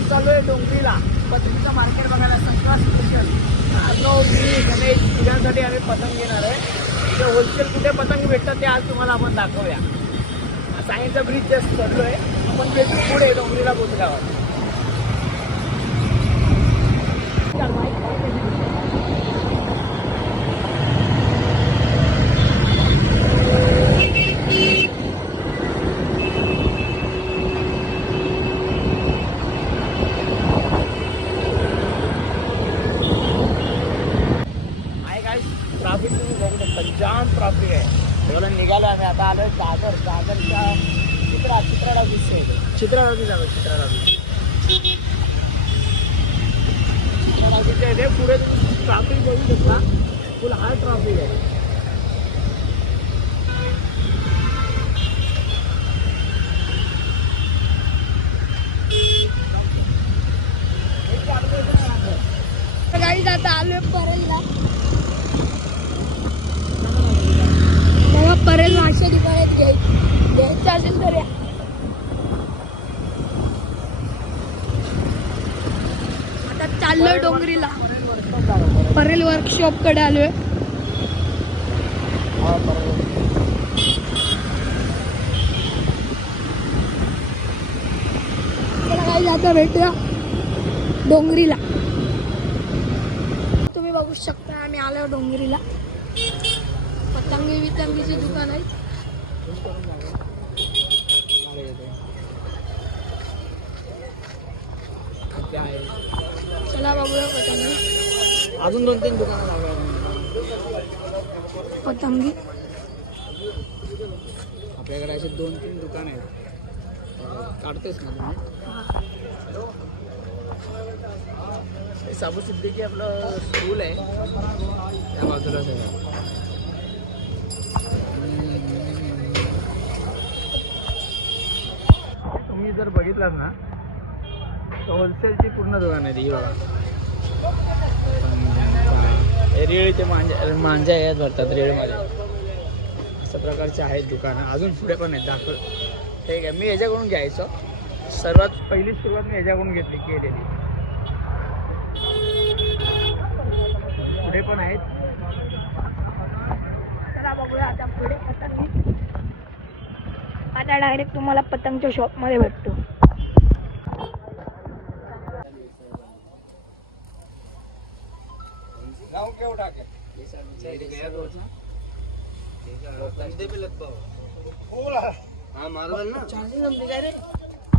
आपण चालू आहे डोंगरीला पतंगीचं मार्केट बघायला. संक्रांत स्पेशल गणेश तिघांसाठी आम्ही पतंग घेणार आहे. ते होलसेल कुठे पतंग भेटतात ते आज तुम्हाला आपण दाखवूया. सायन्सचा ब्रिज जस्ट चढलो आहे आपण. भेटू पुढे डोंगरीला पोचल्यावर. ट्रॅफिक तुम्ही बघू शकता, जाम ट्रॅफिक आहे. एवढं निघालो आम्ही. आता आलोय दादरच्या चित्रा बीच आहे. चित्रा बीच आहे. पुढे ट्रॅफिक बघू शकता, फुल हाय ट्रॅफिक आहे. गाडी आता आलोय परेलला. परेल मासे दुकानात घ्यायचं असेल तर या. आता चाललोय डोंगरीला. परेल वर्कशॉप कडे आलोय. चला काही आता भेटूया डोंगरीला. तुम्ही बघू शकता आम्ही आलो डोंगरीला. पतंगीची दुकान आहे. चला बघूया पतंगी. अजून 2-3 दुकानं लावूया पतंगी. आपल्याकडे असे 2-3 दुकान आहेत. काढतेस ना तुम्ही. साबू सिद्दीकी आपलं स्कूल आहे त्या बाजूला सगळं. तुम्ही जर बघितलात ना तर होलसेलची पूर्ण दुकान आहे ही बघा. रेळीचे मांजा यात भरतात रेळमध्ये. अशा प्रकारचे आहेत दुकानं. अजून पुढे पण आहेत दाखव. ठीक आहे, मी याच्याकडून घ्यायचो. सर्वात पहिली सुरुवात मी याच्याकडून घेतली केलेली. पुढे पण आहेत. चला बघूया आता पुढे पतंगी. आता डायरेक्ट तुम्हाला पतंगच्या शॉप मध्ये भेटतो. हाँ मार्बल ना चार्जिंग हम दिखा रहे